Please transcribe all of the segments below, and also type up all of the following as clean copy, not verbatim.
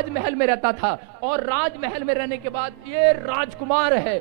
राजमहल में रहता था, और राजमहल में रहने के बाद ये राजकुमार है,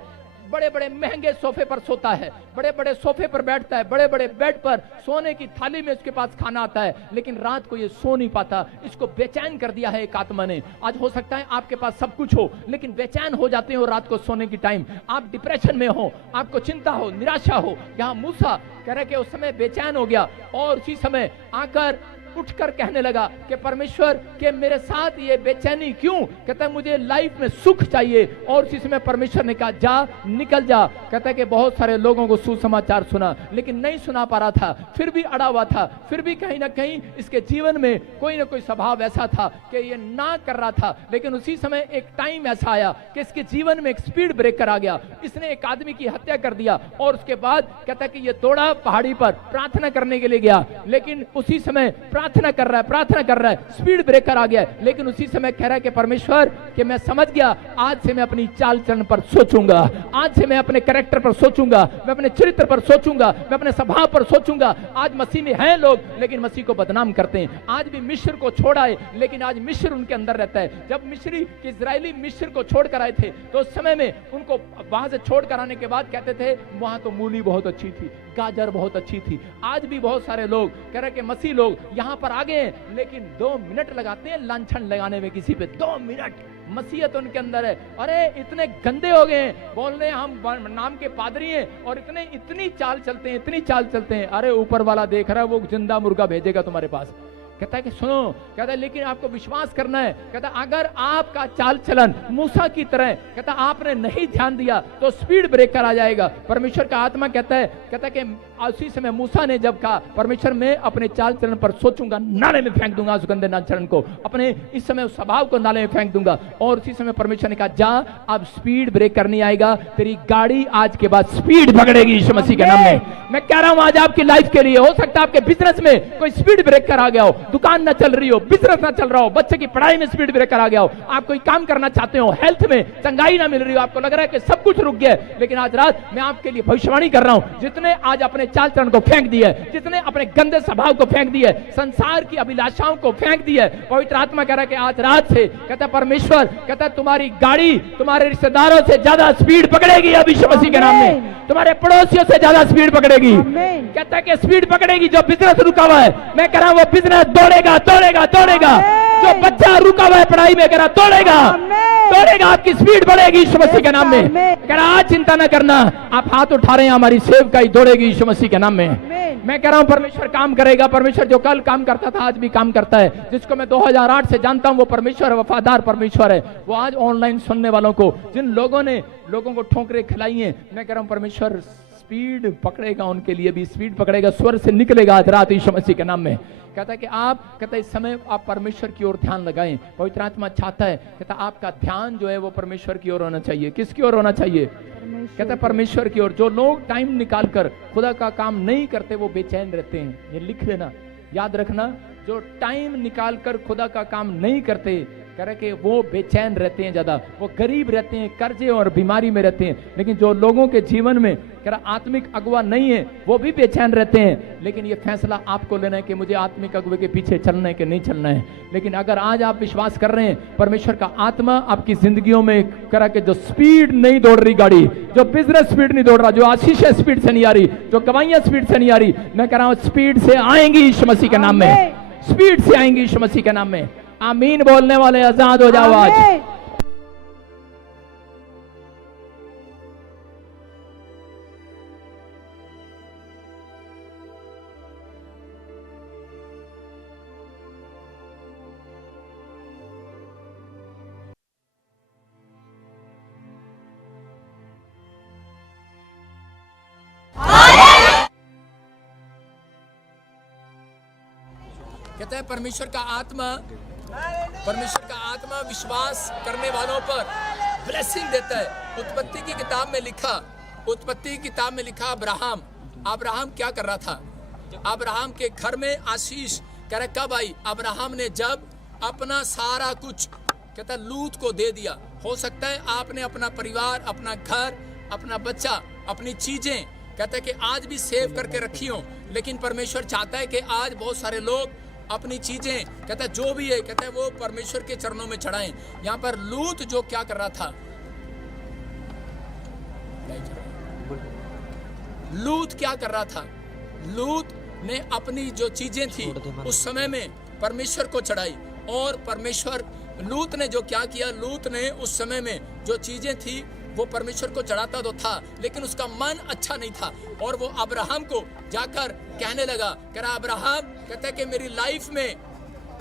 बड़े बड़े महंगे सोफे पर सोता है, बड़े बड़े सोफे पर बैठता है, बड़े बड़े बेड पर, सोने की थाली में उसके पास खाना आता है, लेकिन रात को ये सो नहीं पाता। इसको बेचैन कर दिया है एक आत्मा ने। आज हो सकता है आपके पास सब कुछ हो, लेकिन बेचैन हो जाते हो रात को सोने की टाइम, आप डिप्रेशन में हो, आपको चिंता हो, निराशा हो। यहाँ मूसा कह रहे कि उस समय बेचैन हो गया, और उसी समय आकर उठकर कहने लगा कि परमेश्वर के मेरे साथ ये बेचैनी क्यों? कहता है मुझे लाइफ में सुख चाहिए। और उसी समय परमेश्वर ने कहा जा, निकल जा। कहता है कि बहुत सारे लोगों को सुसमाचार सुना, लेकिन नहीं सुना पा रहा था, फिर भी अड़ा हुआ था, फिर भी कहीं ना कहीं इसके जीवन में कोई ना कोई स्वभाव ऐसा था कि ये ना कर रहा था। लेकिन उसी समय एक टाइम ऐसा आया कि इसके जीवन में एक स्पीड ब्रेकर आ गया। इसने एक आदमी की हत्या कर दिया, और उसके बाद कहता है कि ये दौड़ा पहाड़ी पर प्रार्थना करने के लिए गया, लेकिन उसी समय प्रार्थना कर रहा है, स्पीड ब्रेकर आ गया। लेकिन उसी समय कह रहा है कि परमेश्वर कि मैं समझ गया, आज से मैं अपनी चाल चलन पर सोचूंगा, आज से मैं अपने कैरेक्टर पर सोचूंगा, मैं अपने चरित्र पर सोचूंगा, मैं अपने स्वभाव पर सोचूंगा। आज मसीह में हैं लोग, लेकिन मसीह को बदनाम करते हैं। आज भी मिस्र को छोड़ आए, लेकिन आज मिस्र उनके अंदर रहता है। जब मिस्री के इजरायली मिस्र को छोड़ कर आए थे, तो उस समय में उनको वहां से छोड़ कर आने के बाद कहते थे वहां तो मूली बहुत अच्छी थी, गाजर बहुत अच्छी थी। आज भी बहुत सारे लोग कह रहे कि मसीह लोग यहाँ पर आ गए, लेकिन 2 मिनट लगाते हैं लांछन लगाने में किसी पे। 2 मिनट मसीहत उनके अंदर है। अरे इतने गंदे हो गए, बोल रहे हम नाम के पादरी हैं, और इतनी चाल चलते हैं, इतनी चाल चलते हैं। अरे ऊपर वाला देख रहा है, वो जिंदा मुर्गा भेजेगा तुम्हारे पास। कहता है कि सुनो, कहता है लेकिन आपको विश्वास करना है। कहता है अगर आपका चाल चलन मूसा की तरह, कहता आपने नहीं ध्यान दिया तो स्पीड ब्रेकर आ जाएगा। परमेश्वर का आत्मा कहता है कि उसी समय मूसा ने जब कहा परमेश्वर मैं अपने चाल चलन पर सोचूंगा, नाले में फेंक दूंगा सुगंधे नाल चरण को, अपने इस समय उस स्वभाव को नाले में फेंक दूंगा। और उसी समय परमेश्वर ने कहा जा, अब स्पीड ब्रेकर नहीं आएगा, तेरी गाड़ी आज के बाद स्पीड पकड़ेगी यीशु मसीह के नाम में। मैं कह रहा हूं आज आपकी लाइफ के लिए, हो सकता है आपके बिजनेस में कोई स्पीड ब्रेकर आ गया हो, दुकान ना चल रही हो, बिजनेस ना चल रहा हो, बच्चे की पढ़ाई में स्पीड ब्रेकर आ गया हो, आप कोई काम करना चाहते हो, हेल्थ में चंगाई ना मिल रही हो, आपको लग रहा है कि सब कुछ रुक गया है। लेकिन आज रात मैं आपके लिए भविष्यवाणी कर रहा हूं, जितने आज अपने चाल चलन को फेंक दिया है, जितने अपने गंदे स्वभाव को फेंक दिया है, संसार की अभिलाषाओं को फेंक दिया है, पवित्र आत्मा कह रहा है कि आज रात से कहता है परमेश्वर, कहता है तुम्हारी गाड़ी तुम्हारे रिश्तेदारों से ज्यादा स्पीड पकड़ेगी अब यीशु मसीह के नाम में, तुम्हारे पड़ोसियों से ज्यादा स्पीड पकड़ेगी। कहता है कि स्पीड पकड़ेगी। जो बिजनेस रुका हुआ है, मैं कह रहा हूं वो बिजनेस दौड़ेगा, दौड़ेगा, दौड़ेगा। जो बच्चा रुका हुआ है पढ़ाई में, कह रहा दौड़ेगा, दौड़ेगा, आपकी स्पीड बढ़ेगी यीशु मसीह के नाम में। कह रहा आज चिंता ना करना, आप हाथ उठा रहे हैं, हमारी सेवकाई दौड़ेगी यीशु मसीह के नाम में। मैं कह रहा हूं परमेश्वर काम करेगा। परमेश्वर जो कल काम करता था आज भी काम करता है। जिसको मैं 2008 से जानता हूं वो परमेश्वर वफादार परमेश्वर है। वो आज ऑनलाइन सुनने वालों को, जिन लोगों ने लोगों को ठोकरें खिलाई हैं, मैं कह रहा हूं परमेश्वर स्पीड पकड़ेगा, उनके लिए भी स्पीड पकड़ेगा, स्वर से निकलेगा आज रात यीशु मसीह के नाम में। कहता है कि आप, कहता है इस समय आप परमेश्वर की ओर ध्यान लगाएं। पवित्र आत्मा चाहता है, कहता है आपका ध्यान जो है वो परमेश्वर की ओर होना चाहिए। किसकी ओर होना चाहिए? कहता है परमेश्वर की ओर। जो लोग टाइम निकाल कर खुदा का काम नहीं करते वो बेचैन रहते हैं। ये लिख लेना, याद रखना, जो टाइम निकाल कर खुदा का काम नहीं करते, कह रहे कि वो बेचैन रहते हैं, ज्यादा वो गरीब रहते हैं, कर्जे और बीमारी में रहते हैं। लेकिन जो लोगों के जीवन में कह रहा आत्मिक अगुवा नहीं है, वो भी बेचैन रहते हैं। लेकिन ये फैसला आपको लेना है कि मुझे आत्मिक अगुवे के पीछे चलना है कि नहीं चलना है। लेकिन अगर आज आप विश्वास कर रहे हैं परमेश्वर का आत्मा आपकी जिंदगियों में कह रहा कि जो स्पीड नहीं दौड़ रही गाड़ी, जो बिजनेस स्पीड नहीं दौड़ रहा, जो आशीष स्पीड से नहीं आ रही, जो गवाइयां स्पीड से नहीं आ रही, मैं कह रहा हूं स्पीड से आएंगी यीशु मसीह के नाम में, स्पीड से आएंगी यीशु मसीह के नाम में। आमीन बोलने वाले आजाद हो जाओ आज। कहता है परमेश्वर का आत्मा विश्वास करने वालों पर ब्लेसिंग देता है। उत्पत्ति की किताब में लिखा अब्राहम क्या कर रहा था? अब्राहम के घर में आशीष कह रहा कब आई? अब्राहम ने जब अपना सारा कुछ कहता लूत को दे दिया। हो सकता है आपने अपना परिवार, अपना घर, अपना बच्चा, अपनी चीजें कहता है कि आज भी सेव करके रखी हो, लेकिन परमेश्वर चाहता है कि आज बहुत सारे लोग अपनी चीजें कहता है जो भी है कहता है वो परमेश्वर के चरणों में चढ़ाएं। यहाँ पर लूत जो क्या कर रहा था, लूत क्या कर रहा था, लूत ने अपनी जो चीजें थी उस समय में परमेश्वर को चढ़ाई। और परमेश्वर, लूत ने जो क्या किया, लूत ने उस समय में जो चीजें थी वो परमेश्वर को चढ़ाता तो था, लेकिन उसका मन अच्छा नहीं था। और वो अब्राहम को जाकर कहने लगा, कह रहा अब्राहम, कहता है कि मेरी लाइफ में,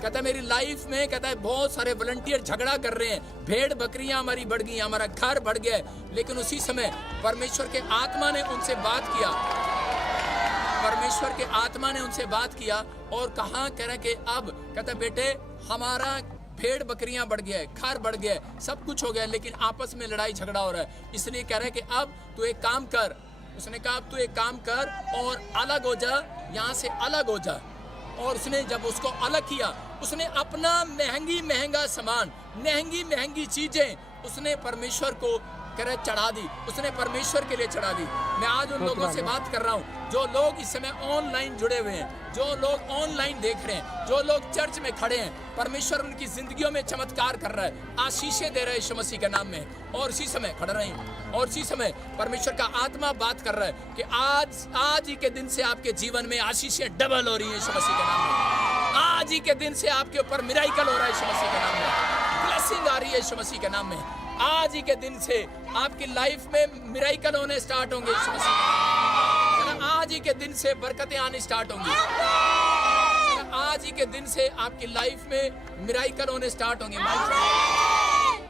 कहता है मेरी लाइफ में, कहता है बहुत सारे वॉलंटियर झगड़ा कर रहे हैं, भेड़ बकरियां हमारी बढ़ गई, हमारा घर बढ़ गया। लेकिन उसी समय परमेश्वर के आत्मा ने उनसे बात किया, परमेश्वर के आत्मा ने उनसे बात किया और कहा, कह रहे कि अब कहता है बेटे हमारा भेड़ बकरियां बढ़ गया है, घर बढ़ गया है, सब कुछ हो गया, लेकिन आपस में लड़ाई झगड़ा हो रहा है। इसलिए कह रहे हैं कि अब तू एक काम कर। उसने कहा अब तू एक काम कर और अलग हो जा, यहाँ से अलग हो जा। और उसने जब उसको अलग किया, उसने अपना महंगा सामान, महंगी चीजें उसने परमेश्वर को करे चढ़ा दी, उसने परमेश्वर के लिए चढ़ा दी। मैं आज उन लोगों से बात कर रहा हूँ जो लोग इस समय ऑनलाइन जुड़े हुए हैं, जो लोग ऑनलाइन देख रहे हैं, जो लोग चर्च में खड़े हैं, परमेश्वर उनकी जिंदगियों में चमत्कार कर रहा है, आशीषें दे रहे हैं यीशु मसीह के नाम में। और इसी समय खड़े रहें, और इसी समय परमेश्वर का आत्मा बात कर रहा है कि आज ही के दिन से आपके जीवन में आशीषें डबल हो रही है यीशु मसीह के नाम में। आज ही के दिन से आपके ऊपर मिराइकल हो रहा है यीशु मसीह के नाम में, ब्लेसिंग आ रही है यीशु मसीह के नाम में। आज ही के दिन से आपकी लाइफ में मिराइकल होने स्टार्ट होंगे यीशु मसीह। आज ही के दिन से बरकतें आनी स्टार्ट होंगी। आज ही के दिन से आपकी लाइफ में मिराइकल होने स्टार्ट होंगे।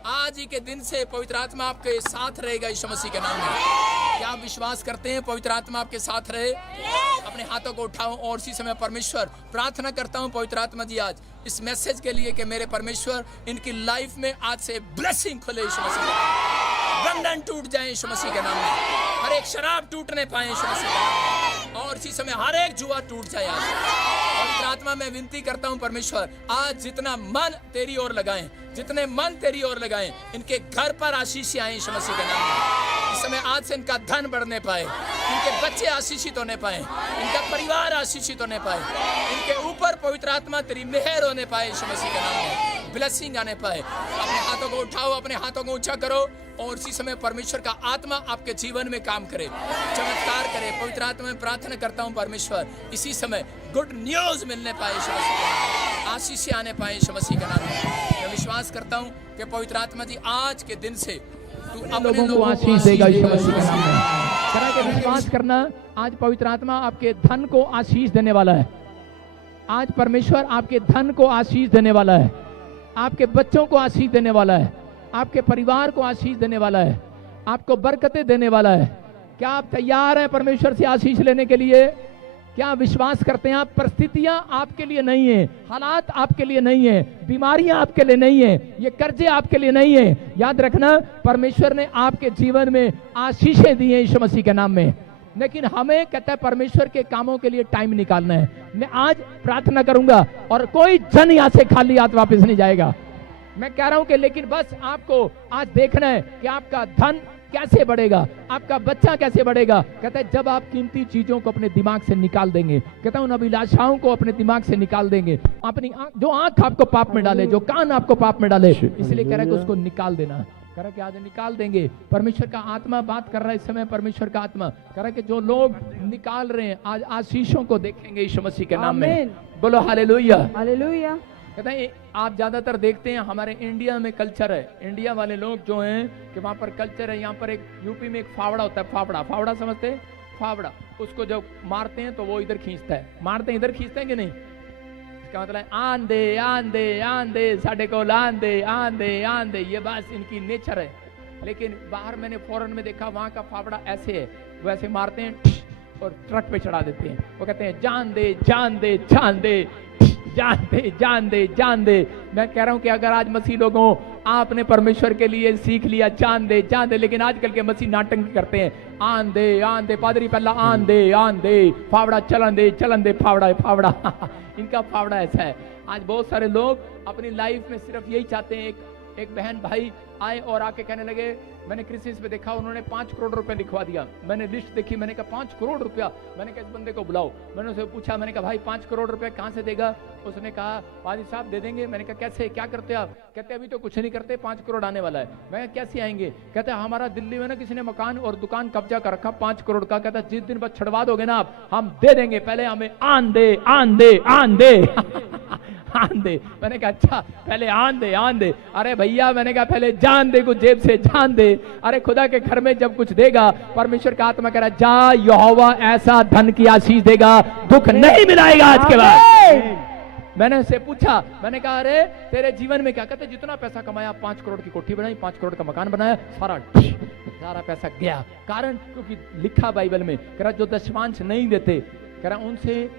आज ही के दिन से पवित्र आत्मा आपके साथ रहेगा यीशु मसीह के नाम में। क्या आप विश्वास करते हैं पवित्र आत्मा आपके साथ रहे? अपने हाथों को उठाओ और इसी समय परमेश्वर प्रार्थना करता हूँ पवित्र आत्मा जी आज इस मैसेज के लिए कि मेरे परमेश्वर इनकी लाइफ में आज से ब्लेसिंग खुले यीशु मसीह के नाम में। बंधन टूट जाए यीशु मसीह के नाम में, हर एक शराब टूटने पाए यीशु मसीह के नाम में, और इसी समय हर एक जुआ टूट जाए आज। पवित्र आत्मा मैं विनती करता हूँ परमेश्वर आज जितना मन तेरी ओर लगाएं, जितने मन तेरी ओर लगाएं, इनके घर पर आशीष आए यीशु मसीह के नाम में। इस समय आज से इनका धन बढ़ने पाए, इनके बच्चे आशीषित होने पाए, इनका परिवार आशीषित होने पाए, इनके ऊपर पवित्र आत्मा तेरी मेहर होने पाए यीशु मसीह के नाम में, ब्लेसिंग आने पाए। अपने हाथों को उठाओ, अपने हाथों को ऊंचा करो और इसी समय परमेश्वर का आत्मा आपके जीवन में काम करे, चमत्कार करे। पवित्र आत्मा में प्रार्थना करता हूँ परमेश्वर इसी समय गुड न्यूज मिलने पाए यीशु मसीह के नाम में, आशीष आने पाए यीशु मसीह के नाम में। मैं विश्वास करता हूँ कि पवित्र आत्मा जी आज के दिन से तू अपने लोगों को आशीष देगा यीशु मसीह के नाम में। करा के विश्वास करना आज पवित्र आत्मा आपके धन को आशीष देने वाला है। आज परमेश्वर आपके धन को आशीष देने वाला है, आपके बच्चों को आशीष देने वाला है, आपके परिवार को आशीष देने वाला है, आपको बरकतें देने वाला है। क्या आप तैयार हैं परमेश्वर से आशीष लेने के लिए? क्या विश्वास करते हैं आप? परिस्थितियां आपके लिए नहीं है, हालात आपके लिए नहीं है, बीमारियां आपके लिए नहीं है, ये कर्जे आपके लिए नहीं है। याद रखना परमेश्वर ने आपके जीवन में आशीषें दी हैं यीशु मसीह के नाम में, लेकिन हमें कहता है परमेश्वर के कामों के लिए टाइम निकालना है। मैं आज प्रार्थना करूंगा और कोई जन यहाँ से खाली हाथ वापस नहीं जाएगा। मैं कह रहा हूं कि लेकिन बस आपको आज देखना है कि आपका धन कैसे बढ़ेगा, आपका बच्चा कैसे बढ़ेगा। कहता है जब आप कीमती चीजों को अपने दिमाग से निकाल देंगे, कहता है उन अभिलाषाओं को अपने दिमाग से निकाल देंगे, अपनी जो आंख आपको पाप में डाले, जो कान आपको पाप में डाले, इसलिए कह रहा है कि उसको निकाल देना। कह रहा कि आज निकाल देंगे। परमेश्वर का आत्मा बात कर रहा है इस समय, परमेश्वर का आत्मा कह रहा कि जो लोग निकाल रहे हैं आज आशीषों को देखेंगे यीशु मसीह के नाम में। बोलो हालेलुया, हालेलुया। कहते हैं आप ज्यादातर देखते हैं हमारे इंडिया में कल्चर है, इंडिया वाले लोग जो हैं कि वहां पर कल्चर है। यहाँ पर एक यूपी में एक फावड़ा होता है, फावड़ा समझते हैं? फावड़ा, उसको जब मारते हैं तो वो इधर खींचता है, मारते हैं इधर खींचते हैं कि नहीं? इसका मतलब है आन दे आन दे आन दे, साढ़े को आन दे आन दे आन दे, ये बस इनकी नेचर है। लेकिन बाहर मैंने फॉरेन में देखा वहां का फावड़ा ऐसे है, वैसे मारते हैं और ट्रक पे चढ़ा देते हैं। वो कहते हैं जान दे जान दे जान दे जान दे जान दे जान दे। मैं कह रहा हूं कि अगर आज मसीह लोगों आपने परमेश्वर के लिए सीख लिया जान दे, लेकिन आजकल के मसीह नाटक करते हैं आन दे पादरी पहला आन दे फावड़ा चलन दे फावड़ा इनका फावड़ा ऐसा है। आज बहुत सारे लोग अपनी लाइफ में सिर्फ यही चाहते हैं एक बहन भाई आए और आके कहने लगे, मैंने क्रिसमस पे देखा उन्होंने 5 करोड़ रुपए लिखवा दिया। मैंने लिस्ट देखी, मैंने कहा 5 करोड़ रुपया। मैंने कहा इस बंदे को बुलाओ। मैंने उसे पूछा, मैंने कहा भाई 5 करोड़ रुपए कहाँ से देगा? उसने कहा पाजी साहब दे देंगे। मैंने कहा कैसे, क्या करते आप? कहते अभी तो कुछ नहीं करते, 5 करोड़ आने वाला है। मैं कहा कैसे आएंगे? कहते हमारा दिल्ली में ना किसी ने मकान और दुकान कब्जा कर रखा 5 करोड़ का। कहता जिस दिन बस छड़वा दोगे ना आप, हम दे देंगे, पहले हमें आन दे आन दे आन दे आन दे। मैंने कहा अच्छा पहले आन दे आन दे। अरे भैया मैंने कहा पहले जान दे, कुछ जेब से जान दे। अरे खुदा के घर में जब कुछ देगा, परमेश्वर का आत्मा कह रहा जा यहोवा ऐसा धन की आशीष देगा, दुख नहीं मिलाएगा आज के बाद। मैंने उससे पूछा, मैंने कहा अरे तेरे जीवन में क्या? कहते जितना पैसा कमाया, 5 करोड़ की कोठी बनाई, 5 करोड़ का मकान बनाया, सारा पैसा गया। कारण क्योंकि लिखा बाइबल में, कह रहा जो दशमांश नहीं देते, कह रहा उनसे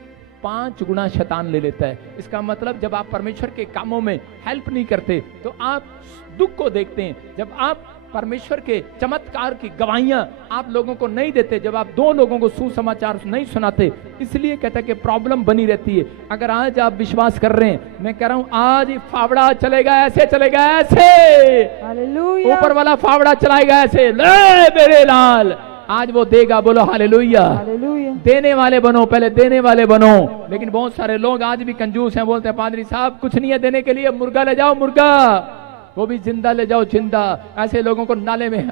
5 गुना शैतान ले लेता है। इसका मतलब जब आप परमेश्वर के कामों में हेल्प नहीं करते तो आप दुख को देखते हैं। जब आप परमेश्वर के चमत्कार की गवाहियां आप लोगों को नहीं देते, जब आप 2 लोगों को सुसमाचार नहीं सुनाते, इसलिए कहता है कि प्रॉब्लम बनी रहती है। अगर आज आप विश्वास कर रहे हैं, मैं कह रहा हूं आज फावड़ा चलेगा, ऐसे चलेगा, ऐसे हालेलुया। ऊपर वाला फावड़ा चलाएगा ऐसे, ले मेरे लाल आज वो देगा। बोलो हालेलुया। हालेलुया। देने वाले बनो, पहले देने वाले बनो। लेकिन बहुत सारे लोग आज भी कंजूस हैं, बोलते हैं पादरी साहब कुछ नहीं है देने के लिए, मुर्गा ले जाओ मुर्गा, वो भी जिंदा ले जाओ जिंदा। ऐसे लोगों को नाले में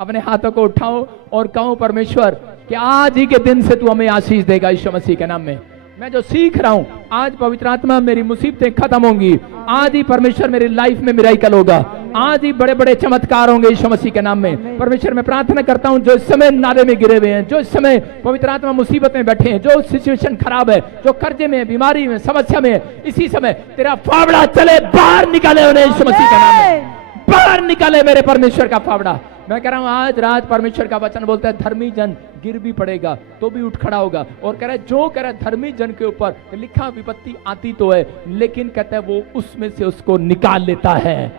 अपने हाथों को उठाओ और कहो परमेश्वर कि आज ही के दिन से तू हमें आशीष देगा यीशु मसीह के नाम में। मैं जो सीख रहा हूं, आज पवित्र आत्मा मेरी मुसीबतें खत्म होंगी, आज ही परमेश्वर मेरी लाइफ में मिराकल होगा, आज ही बड़े बड़े चमत्कार होंगे यीशु मसीह के नाम में। परमेश्वर मैं प्रार्थना करता हूं जो इस समय नाले में गिरे हुए हैं, जो इस समय पवित्र आत्मा मुसीबत में बैठे हैं, जो सिचुएशन खराब है, जो कर्जे में, बीमारी में, समस्या में, इसी समय तेरा फावड़ा चले, बाहर निकाले उन्हें यीशु मसीह के नाम में, बाहर निकाले मेरे परमेश्वर का फावड़ा। मैं कह रहा हूं आज रात परमेश्वर का वचन बोलता है धर्मी जन गिर भी पड़ेगा तो भी उठ खड़ा होगा। और कह रहा है जो कह रहा है धर्मी जन के ऊपर लिखा विपत्ति आती तो है, लेकिन कहता है वो उसमें से उसको निकाल लेता है।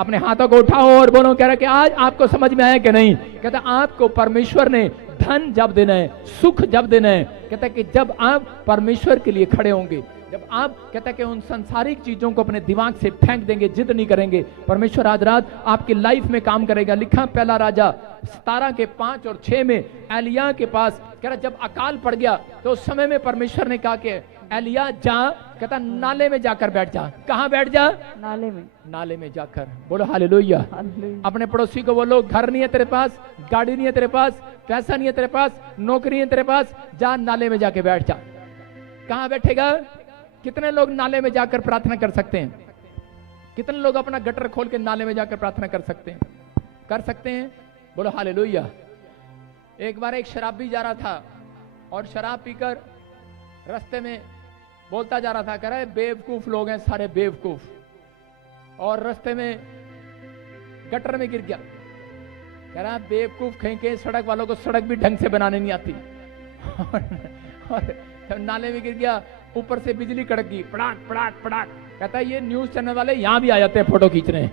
अपने हाथों को उठाओ और बोलो, कह रहा है कि आज आपको समझ में आया कि नहीं? कहता है आपको परमेश्वर ने धन जब देना है, सुख जब देना है, कहता है कि जब आप परमेश्वर के लिए खड़े होंगे, जब आप कहता है कि उन संसारिक चीजों को अपने दिमाग से फेंक देंगे, जिद नहीं करेंगे, परमेश्वर आज रात आपकी लाइफ में काम करेगा। लिखा पहला राजा 17 के 5 और 6 में एलिया के पास कह रहा जब अकाल पड़ गया तो उस समय में परमेश्वर ने कहा कि एलिया जा, कहता नाले में जाकर बैठ जा। कहां बैठ जा? नाले में। नाले में जाकर। बोलो हालेलुया। अपने पड़ोसी को बोलो घर नहीं है तेरे पास, गाड़ी नहीं है तेरे पास, पैसा नहीं है तेरे पास, नौकरी है तेरे पास, जा नाले में जाके बैठ जा। कहां बैठेगा? कितने लोग नाले में जाकर प्रार्थना कर सकते हैं? कितने लोग अपना गटर खोल के नाले में जाकर प्रार्थना कर सकते हैं? कर सकते हैं? बोलो हालेलुया। एक बार एक शराबी जा रहा था और शराब पीकर रास्ते में बोलता जा रहा था, कह रहा है बेवकूफ लोग हैं सारे बेवकूफ, और रास्ते में गटर में गिर गया। कह रहा बेवकूफ कहीं के सड़क वालों को सड़क भी ढंग से बनाने नहीं आती और नाले में गिर गया, ऊपर से बिजली कड़क गई, पड़ाक पड़ाक पड़ाक। कहता है ये न्यूज चैनल वाले यहां भी आ जाते हैं फोटो खींचने।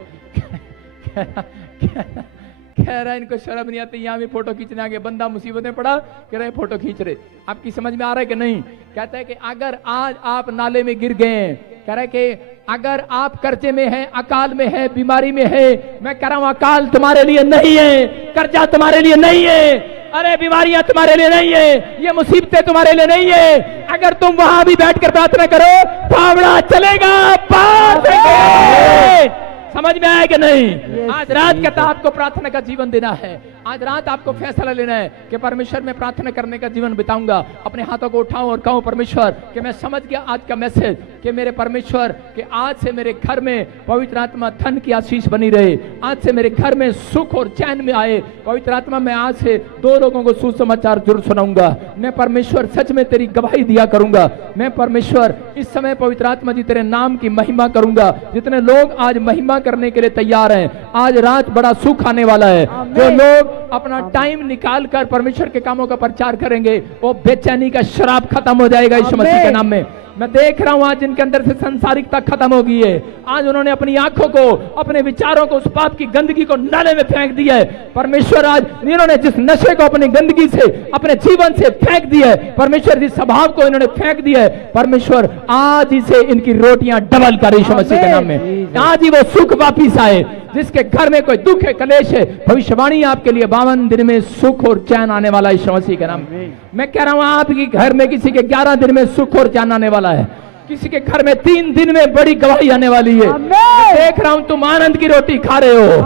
कह रहा है इनको शर्म नहीं आती, यहां भी फोटो खींचने आगे, बंदा मुसीबत में पड़ा, कह रहे फोटो खींच रहे। आपकी समझ में आ रहा है कि नहीं? कहता है कि अगर आज आप नाले में गिर गए, कह रहा है कि अगर आप कर्जे में हैं, अकाल में है, बीमारी में है, मैं कह रहा हूं अकाल तुम्हारे लिए नहीं है, कर्जा तुम्हारे लिए नहीं है, अरे बीमारियां तुम्हारे लिए नहीं है, ये मुसीबतें तुम्हारे लिए नहीं है। अगर तुम वहां भी बैठकर प्रार्थना करो, फावड़ा चलेगा, पार से। समझ में आया कि नहीं? आज रात कहता आपको प्रार्थना का जीवन देना है। आज रात आपको फैसला लेना है कि परमेश्वर में प्रार्थना करने का जीवन बिताऊंगा। अपने हाथों को उठाऊं और कहूं परमेश्वर कि मैं समझ गया आज का मैसेज कि मेरे परमेश्वर कि आज से मेरे घर में पवित्र आत्मा धन की आशीष बनी रहे, आज से मेरे घर में सुख और चैन में आए। पवित्र आत्मा मैं आज से 2 लोगों को सुसमाचार जरूर सुनाऊंगा। मैं परमेश्वर सच में तेरी गवाही दिया करूंगा। मैं परमेश्वर इस समय पवित्र आत्मा जी तेरे नाम की महिमा करूंगा। जितने लोग आज महिमा करने के लिए तैयार हैं, आज रात बड़ा सुख आने वाला है। जो लोग अपना टाइम निकाल कर परमेश्वर के कामों का प्रचार करेंगे, वो बेचैनी का शराब खत्म हो जाएगा यीशु मसीह के नाम में। मैं देख रहा हूं आज जिनके अंदर से संसारिकता खत्म हो गई है, आज उन्होंने अपनी आंखों को, अपने विचारों को, उस पाप की गंदगी को नाले में फेंक दिया है। परमेश्वर आज इन्होंने जिस नशे को अपनी गंदगी से, अपने जीवन से फेंक दिया है, परमेश्वर जिस स्वभाव को इन्होंने फेंक दिया है, परमेश्वर आज इसे इनकी रोटियां डबल कर यीशु मसीह के नाम में। आज ही वो सुख वापिस आए। जिसके घर में कोई दुख है, कलेश है, भविष्यवाणी आपके लिए 52 दिन में सुख और चैन आने वाला है यीशु मसीह के नाम में। मैं कह रहा हूं आपके घर में किसी के 11 दिन में सुख और चैन आने वाला है, किसी के घर में 3 दिन में बड़ी गवाही आने वाली है। मैं देख रहा हूं तुम आनंद की रोटी खा रहे हो,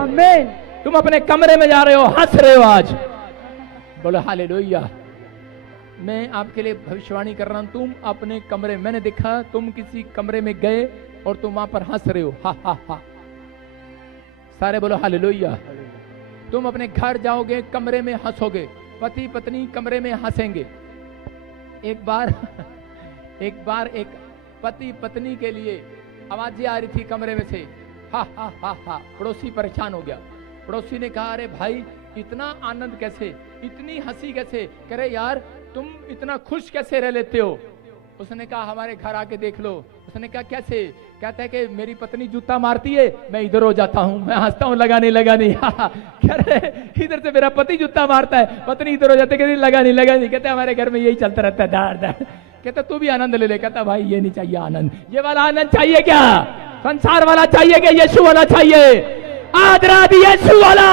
तुम अपने कमरे में जा रहे हो, हंस रहे हो। आज बोलो हालेलुया। मैं आपके लिए भविष्यवाणी कर रहा हूं, तुम अपने कमरे, मैंने देखा तुम किसी कमरे में गए और तुम वहां पर हंस रहे हो, हा हा हा। सारे बोलो हालेलुया। तुम अपने घर जाओगे, कमरे में हंसोगे, पति पत्नी कमरे में हंसेंगे। एक बार एक पति पत्नी के लिए आवाजें आ रही थी कमरे में से, हा हा हा हा। पड़ोसी परेशान हो गया। पड़ोसी ने कहा अरे भाई इतना आनंद कैसे, इतनी हंसी कैसे, कह रहे यार तुम इतना खुश कैसे रह लेते हो। उसने कहा हमारे घर आके देख लो। उसने कहा कैसे, कहता है कि मेरी पत्नी जूता मारती है, मैं इधर हो जाता हूँ, मैं हंसता हूँ, लगा नहीं। कह रहे इधर से मेरा पति जूता मारता है, पत्नी इधर हो जाती है, लगा नहीं। कहते हमारे घर में यही चलता रहता है, दार। कहता तू भी आनंद ले ले। कहता भाई ये नहीं चाहिए आनंद, ये वाला आनंद चाहिए क्या? संसार वाला चाहिए क्या? यीशु वाला चाहिए। आज रात यीशु वाला